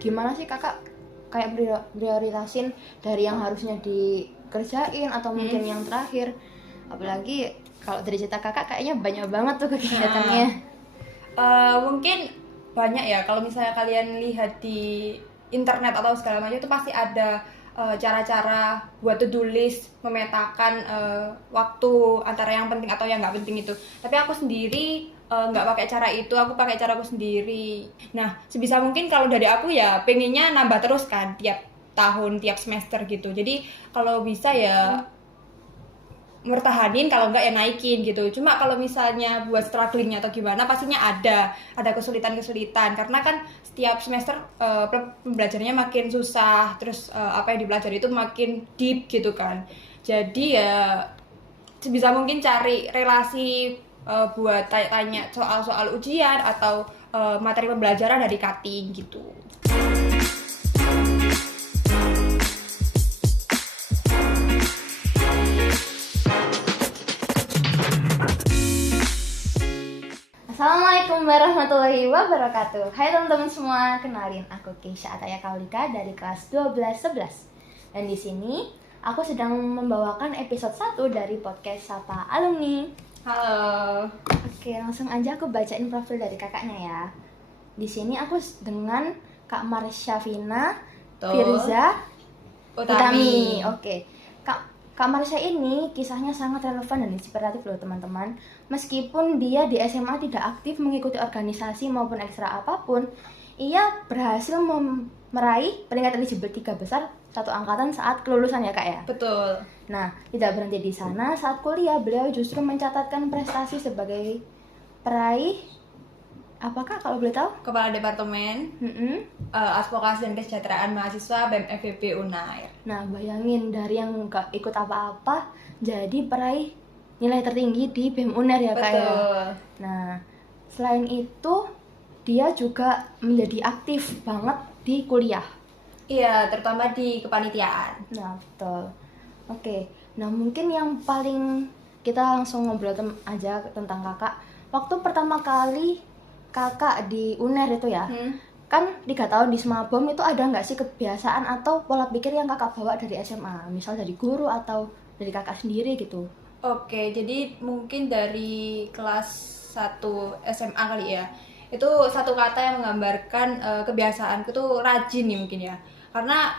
gimana sih kakak kayak prioritasin dari yang harusnya dikerjain atau mungkin yang terakhir? Apalagi kalau dari cerita kakak kayaknya banyak banget tuh kegiatannya. Mungkin banyak ya, kalau misalnya kalian lihat di internet atau segala macam itu pasti ada cara-cara buat to-do list, memetakan waktu antara yang penting atau yang nggak penting itu. Tapi aku sendiri nggak pakai cara itu, aku pakai caraku sendiri. Nah, sebisa mungkin kalau dari aku ya pengennya nambah terus kan tiap tahun, tiap semester gitu. Jadi kalau bisa ya mertahanin, kalau enggak ya naikin gitu. Cuma kalau misalnya buat strugglingnya atau gimana pastinya ada kesulitan-kesulitan karena kan setiap semester pembelajarannya makin susah, terus apa yang dipelajari itu makin deep gitu kan. Jadi ya sebisa mungkin cari relasi buat tanya-tanya soal-soal ujian atau materi pembelajaran dari cutting gitu. Assalamualaikum warahmatullahi wabarakatuh. Hai teman-teman semua, kenalin aku Keisha Ataya Kaulika dari kelas 1211. Dan di sini aku sedang membawakan episode 1 dari podcast Sapa Alumni. Halo. Oke, langsung aja aku bacain profil dari kakaknya ya. Di sini aku dengan Kak Marsha Vina Firza Utami. Oke. Kak Marsha ini kisahnya sangat relevan dan inspiratif loh teman-teman. Meskipun dia di SMA tidak aktif mengikuti organisasi maupun ekstra apapun, ia berhasil meraih peringkat eligible 3 besar satu angkatan saat kelulusan ya kak ya? Betul. Nah, tidak berhenti di sana, saat kuliah beliau justru mencatatkan prestasi sebagai peraih, apakah kalau boleh tahu? Kepala Departemen Advokasi dan Kesejahteraan Mahasiswa BEM FEB Unair. Nah, bayangin dari yang nggak ikut apa-apa jadi peraih nilai tertinggi di BEM Unair ya kak ya. Nah, selain itu dia juga menjadi aktif banget di kuliah. Iya, terutama di kepanitiaan. Nah, betul. Oke, nah mungkin yang paling kita langsung ngobrol aja tentang kakak. Waktu pertama kali kakak di Unair itu ya, kan 3 tahun di Semabom itu ada nggak sih kebiasaan atau pola pikir yang kakak bawa dari SMA? Misal dari guru atau dari kakak sendiri gitu? Oke, jadi mungkin dari kelas 1 SMA kali ya. Itu satu kata yang menggambarkan kebiasaanku tuh rajin nih mungkin ya. Karena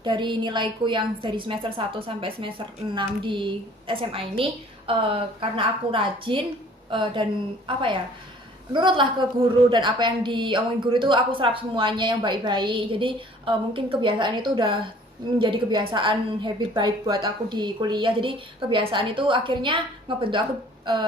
dari nilaiku yang dari semester 1 sampai semester 6 di SMA ini, karena aku rajin dan apa ya, nurutlah ke guru dan apa yang diomongin guru itu aku serap semuanya yang baik-baik. Jadi mungkin kebiasaan itu udah menjadi kebiasaan habit baik buat aku di kuliah. Jadi kebiasaan itu akhirnya ngebentuk aku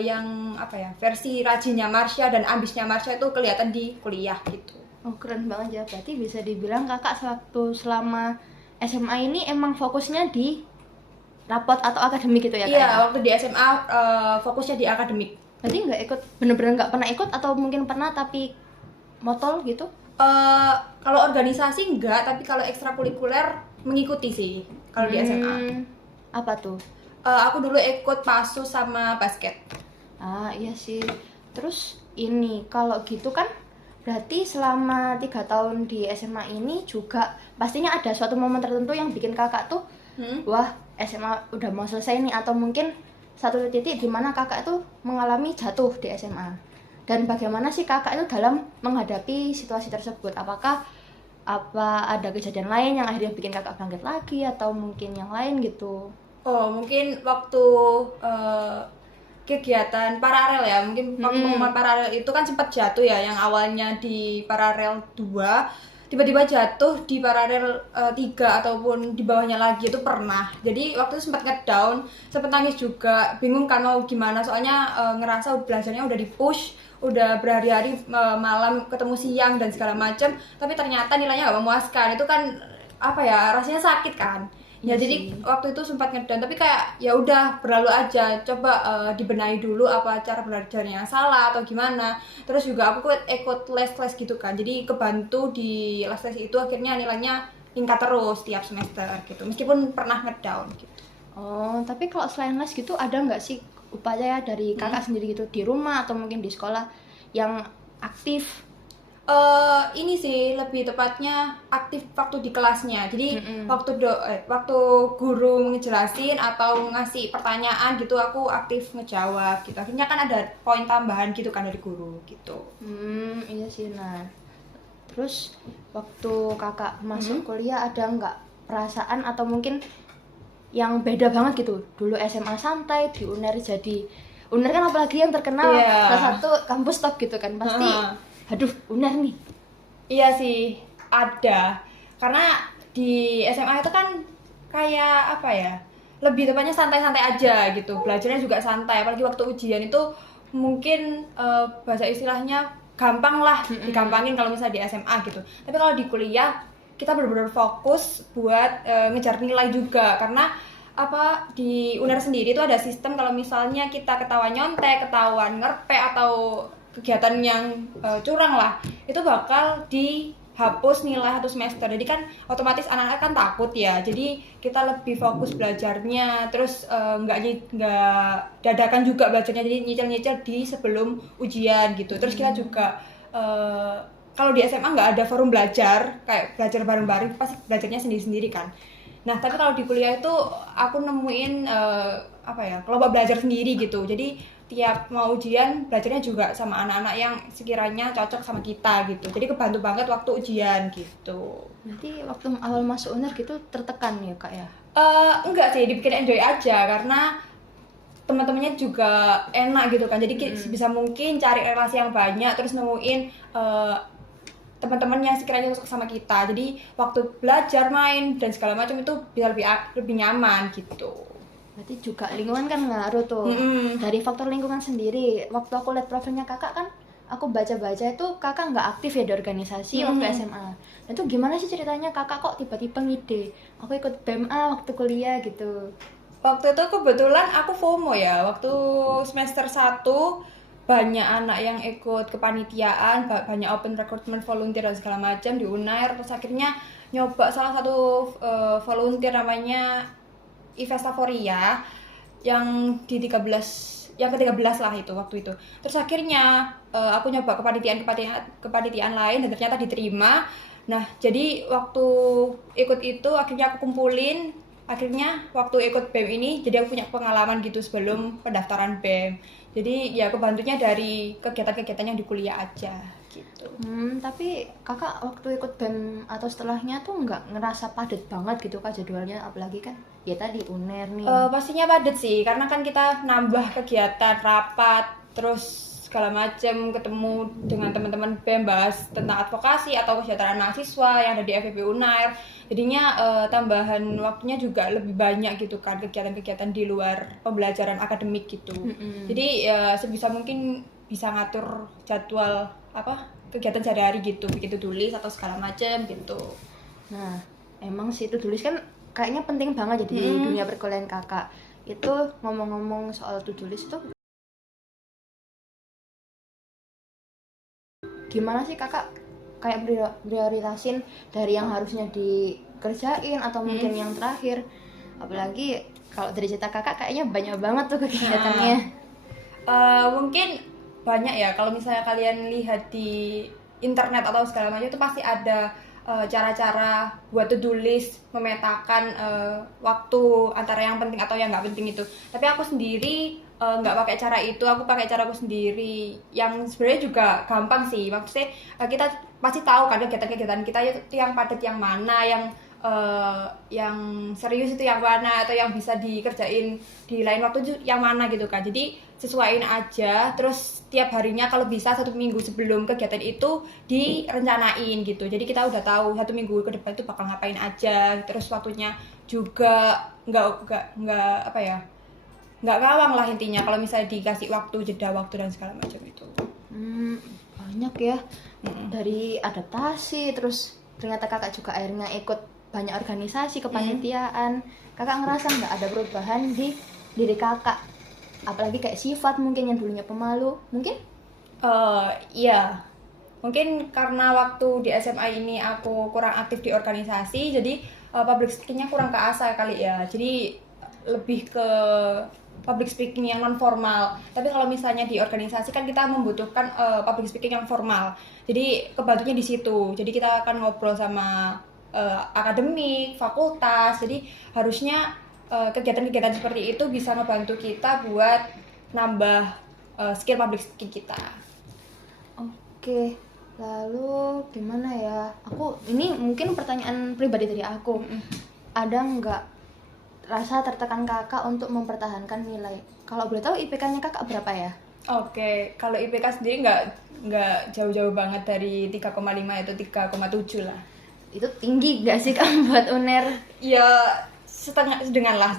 yang apa ya, versi rajinnya Marsha dan ambisnya Marsha itu kelihatan di kuliah gitu. Oh, keren banget ya. Berarti bisa dibilang kakak selama SMA ini emang fokusnya di rapot atau akademik gitu ya kak? Iya, waktu di SMA fokusnya di akademik. Berarti nggak ikut, bener-bener nggak pernah ikut atau mungkin pernah tapi motol gitu? Kalau organisasi enggak, tapi kalau ekstrakurikuler mengikuti sih kalau di SMA. Apa tuh? Aku dulu ikut pasu sama basket. Ah iya sih. Terus ini kalau gitu kan berarti selama 3 tahun di SMA ini juga pastinya ada suatu momen tertentu yang bikin kakak tuh wah SMA udah mau selesai nih, atau mungkin satu titik di mana kakak tuh mengalami jatuh di SMA. Dan bagaimana sih kakak itu dalam menghadapi situasi tersebut? Apakah ada kejadian lain yang akhirnya bikin kakak bangkit lagi atau mungkin yang lain gitu? Oh, mungkin waktu kegiatan paralel ya, mungkin waktu pengumuman paralel itu kan sempat jatuh ya, yang awalnya di paralel 2 tiba-tiba jatuh di paralel 3 ataupun di bawahnya lagi itu pernah. Jadi waktu itu sempat ngedown, sempat nangis juga, bingung kan mau gimana, soalnya ngerasa belajarnya udah di push, udah berhari-hari malam ketemu siang dan segala macam, tapi ternyata nilainya gak memuaskan. Itu kan apa ya, rasanya sakit kan. Ya jadi waktu itu sempat ngedown, tapi kayak ya udah berlalu aja, coba dibenahi dulu apa cara belajarnya salah atau gimana. Terus juga aku ikut les-les gitu kan, jadi kebantu di les-les itu, akhirnya nilainya tingkat terus tiap semester gitu, meskipun pernah ngedown gitu. Oh, tapi kalau selain les gitu ada nggak sih upaya dari kakak sendiri gitu di rumah atau mungkin di sekolah yang aktif Ini sih lebih tepatnya aktif waktu di kelasnya. Jadi waktu guru ngejelasin atau ngasih pertanyaan gitu, aku aktif ngejawab gitu. Akhirnya kan ada poin tambahan gitu kan dari guru gitu. Iya sih. Nah, terus waktu kakak masuk kuliah ada nggak perasaan atau mungkin yang beda banget gitu? Dulu SMA santai, di UNER jadi UNER kan apalagi yang terkenal salah satu kampus top gitu kan, pasti aduh UNER nih. Iya sih, ada. Karena di SMA itu kan kayak apa ya, lebih tepatnya santai-santai aja gitu. Belajarnya juga santai, apalagi waktu ujian itu mungkin bahasa istilahnya gampang lah, digampangin kalau misalnya di SMA gitu. Tapi kalau di kuliah kita benar-benar fokus buat ngejar nilai juga, karena apa, di UNER sendiri itu ada sistem kalau misalnya kita ketahuan nyontek, ketahuan ngerpe atau kegiatan yang curang lah, itu bakal dihapus nilai 1 semester. Jadi kan otomatis anak-anak kan takut ya, jadi kita lebih fokus belajarnya, terus nggak dadakan juga belajarnya, jadi nyicil-nyicil di sebelum ujian gitu. Terus kita juga kalau di SMA nggak ada forum belajar kayak belajar bareng-bareng, pasti belajarnya sendiri-sendiri kan. Nah, tapi kalau di kuliah itu aku nemuin kelompok belajar sendiri gitu. Jadi tiap mau ujian belajarnya juga sama anak-anak yang sekiranya cocok sama kita gitu. Jadi kebantu banget waktu ujian gitu. Berarti waktu awal masuk UNER gitu tertekan ya kak ya? Enggak sih, dibikin enjoy aja karena teman-temannya juga enak gitu kan. Jadi bisa mungkin cari relasi yang banyak, terus nemuin teman-teman yang sekiranya cocok sama kita. Jadi waktu belajar, main dan segala macam itu bisa lebih nyaman gitu. Berarti juga lingkungan kan ngaruh tuh. Dari faktor lingkungan sendiri, waktu aku lihat profilnya kakak kan, aku baca-baca itu kakak nggak aktif ya di organisasi waktu SMA. Dan itu gimana sih ceritanya kakak kok tiba-tiba ngide, aku ikut BMA waktu kuliah gitu? Waktu itu kebetulan aku FOMO ya, waktu semester 1 banyak anak yang ikut kepanitiaan, banyak open recruitment volunteer dan segala macam di UNAIR. Terus akhirnya nyoba salah satu volunteer namanya Ivestaforia yang di 13, yang ke-13 lah itu waktu itu. Terus akhirnya aku nyoba kepanitiaan lain dan ternyata diterima. Nah, jadi waktu ikut itu akhirnya aku kumpulin, akhirnya waktu ikut BEM ini jadi aku punya pengalaman gitu sebelum pendaftaran BEM. Jadi ya kebantunya dari kegiatan-kegiatan yang di kuliah aja gitu. Tapi kakak waktu ikut BEM atau setelahnya tuh nggak ngerasa padat banget gitu kak jadwalnya, apalagi kan ya tadi UNER nih. Pastinya padat sih, karena kan kita nambah kegiatan, rapat, terus segala macam, ketemu dengan teman-teman BEM, bahas tentang advokasi atau kesejahteraan mahasiswa yang ada di FEB UNAIR. Jadinya tambahan waktunya juga lebih banyak gitu kan, kegiatan-kegiatan di luar pembelajaran akademik gitu. Jadi ya sebisa mungkin bisa ngatur jadwal kegiatan sehari-hari gitu, begitu tulis atau segala macam gitu. Nah, emang sih itu tulis kan kayaknya penting banget jadi di dunia perkuliahan kakak. Itu ngomong-ngomong soal to-do list itu gimana sih kakak kayak prioritasin dari yang harusnya dikerjain atau mungkin yang terakhir? Apalagi kalau dari cerita kakak kayaknya banyak banget tuh kegiatannya. Mungkin banyak ya, kalau misalnya kalian lihat di internet atau segala macam itu pasti ada cara-cara buat to-do list, memetakan waktu antara yang penting atau yang nggak penting itu. Tapi aku sendiri nggak pakai cara itu, aku pakai cara aku sendiri yang sebenarnya juga gampang sih. Maksudnya kita pasti tahu kan kegiatan-kegiatan kita itu yang padat yang mana, yang serius itu yang mana, atau yang bisa dikerjain di lain waktu itu yang mana gitu kan. Jadi sesuaiin aja, terus tiap harinya kalau bisa 1 minggu sebelum kegiatan itu direncanain gitu. Jadi kita udah tahu 1 minggu ke depan itu bakal ngapain aja, terus waktunya juga nggak ngawang lah intinya kalau misalnya dikasih waktu, jeda waktu dan segala macam itu. Banyak ya, dari adaptasi, terus ternyata kakak juga akhirnya ikut banyak organisasi kepanitiaan. Kakak ngerasa nggak ada perubahan di diri kakak, apalagi kayak sifat mungkin yang dulunya pemalu mungkin? Iya, mungkin karena waktu di SMA ini aku kurang aktif di organisasi, jadi public speaking-nya kurang keasah kali ya. Jadi lebih ke public speaking yang non formal. Tapi kalau misalnya di organisasi kan kita membutuhkan public speaking yang formal. Jadi kebantunya di situ. Jadi kita akan ngobrol sama akademik, fakultas. Jadi harusnya kegiatan-kegiatan seperti itu bisa membantu kita buat nambah skill public speaking kita. Oke, lalu gimana ya? Ini mungkin pertanyaan pribadi dari aku. Ada nggak rasa tertekan kakak untuk mempertahankan nilai? Kalau boleh tahu IPK-nya kakak berapa ya? Oke, kalau IPK sendiri nggak jauh-jauh banget dari 3,5 itu 3,7 lah. Itu tinggi nggak sih kak buat UNER? Ya setengah lah.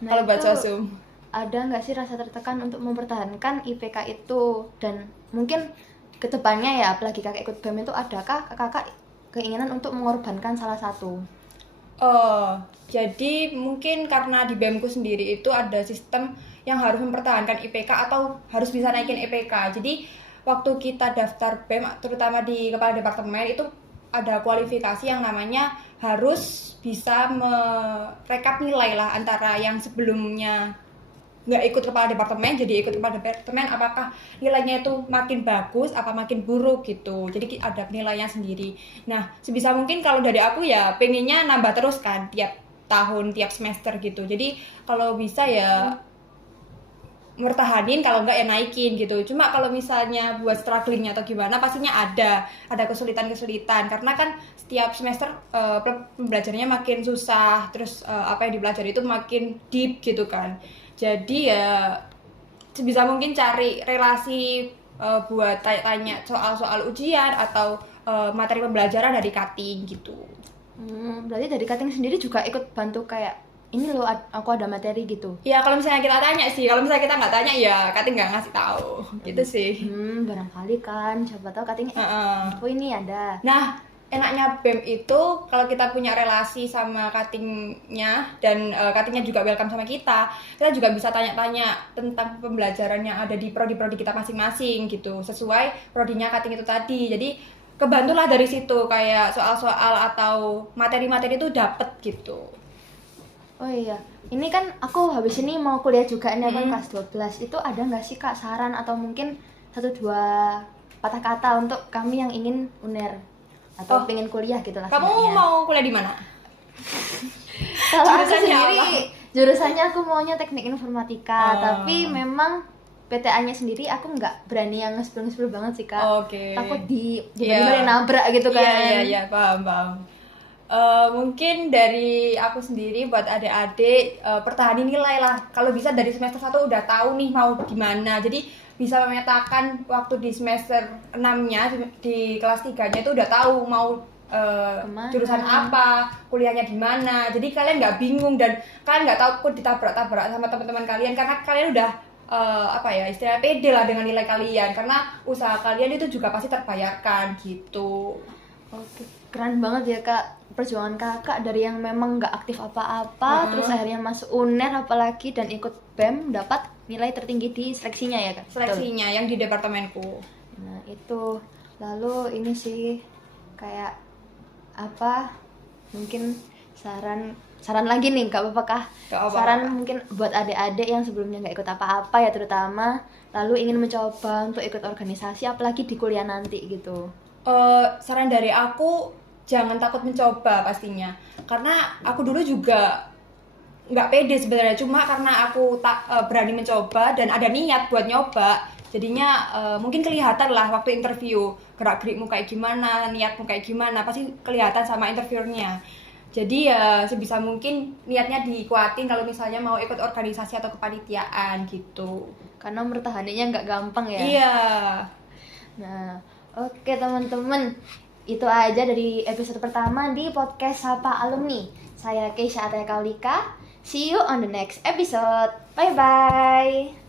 Nah, kalau buat sosum. Ada nggak sih rasa tertekan untuk mempertahankan IPK itu? Dan mungkin kedepannya ya, apalagi kakak ikut BEM itu, adakah kakak keinginan untuk mengorbankan salah satu? Jadi mungkin karena di BEM-ku sendiri itu ada sistem yang harus mempertahankan IPK atau harus bisa naikin IPK. Jadi waktu kita daftar BEM, terutama di kepala departemen, itu ada kualifikasi yang namanya harus bisa merekap nilai lah antara yang sebelumnya nggak ikut kepala departemen jadi ikut kepala departemen, apakah nilainya itu makin bagus apa makin buruk gitu. Jadi ada penilaiannya sendiri. Nah sebisa mungkin kalau dari aku ya pengennya nambah terus kan tiap tahun, tiap semester gitu. Jadi kalau bisa ya mertahanin, kalau enggak ya naikin gitu. Cuma kalau misalnya buat strugglingnya atau gimana pastinya ada kesulitan-kesulitan karena kan setiap semester pembelajarannya makin susah, terus apa yang dipelajari itu makin deep gitu kan. Jadi ya sebisa mungkin cari relasi buat tanya-tanya soal-soal ujian atau materi pembelajaran dari cutting gitu. Berarti dari cutting sendiri juga ikut bantu kayak ini loh aku ada materi gitu. Ya kalau misalnya kita tanya sih, kalau misalnya kita nggak tanya ya cutting nggak ngasih tahu gitu sih. Barangkali kan, siapa tahu cutting aku ini ada. Nah enaknya BEM itu kalau kita punya relasi sama cuttingnya dan cuttingnya juga welcome sama kita juga bisa tanya-tanya tentang pembelajaran yang ada di prodi-prodi kita masing-masing gitu, sesuai prodinya cutting itu tadi. Jadi kebantulah dari situ, kayak soal-soal atau materi-materi itu dapet gitu. Oh iya, ini kan aku habis ini mau kuliah juga nih, kan kelas 12. Itu ada nggak sih kak saran atau mungkin 1-2 patah kata untuk kami yang ingin UNER atau pengen kuliah gitu lah. Kamu sebenarnya mau kuliah di mana? Kalau aku sendiri jurusannya aku maunya teknik informatika, tapi memang PTA-nya sendiri aku nggak berani yang nge-spill banget sih kak. Takut bener-bener nabrak gitu kan. Iya, paham. Mungkin dari aku sendiri buat adik-adik pertahanin nilai lah. Kalau bisa dari semester 1 udah tahu nih mau gimana. Jadi bisa memetakan waktu di semester 6-nya di kelas 3-nya itu udah tahu mau jurusan apa, kuliahnya di mana. Jadi kalian nggak bingung dan kalian nggak takut ditabrak-tabrak sama teman-teman kalian karena kalian udah istilahnya pede lah dengan nilai kalian karena usaha kalian itu juga pasti terbayarkan gitu. Oke, keren banget ya kak perjuangan kakak dari yang memang nggak aktif apa-apa, terus akhirnya masuk UNER apalagi dan ikut BEM dapat nilai tertinggi di seleksinya ya kak? Seleksinya yang di departemenku. Nah itu, lalu ini sih kayak apa? Mungkin saran lagi nih, nggak apa-apa kah? Saran mungkin buat adik-adik yang sebelumnya nggak ikut apa-apa ya terutama, lalu ingin mencoba untuk ikut organisasi apalagi di kuliah nanti gitu. Saran dari aku jangan takut mencoba pastinya, karena aku dulu juga nggak pede sebenarnya, cuma karena aku berani mencoba dan ada niat buat nyoba, jadinya mungkin kelihatan lah waktu interview gerak-gerikmu kayak gimana, niatmu kayak gimana, pasti kelihatan sama interviewernya. Jadi ya sebisa mungkin niatnya dikuatin kalau misalnya mau ikut organisasi atau kepanitiaan gitu, karena mertahaninnya nggak gampang ya. Iya. Nah oke teman-teman, itu aja dari episode pertama di podcast Sapa Alumni. Saya Keisha Ataya Kaulika. See you on the next episode. Bye bye.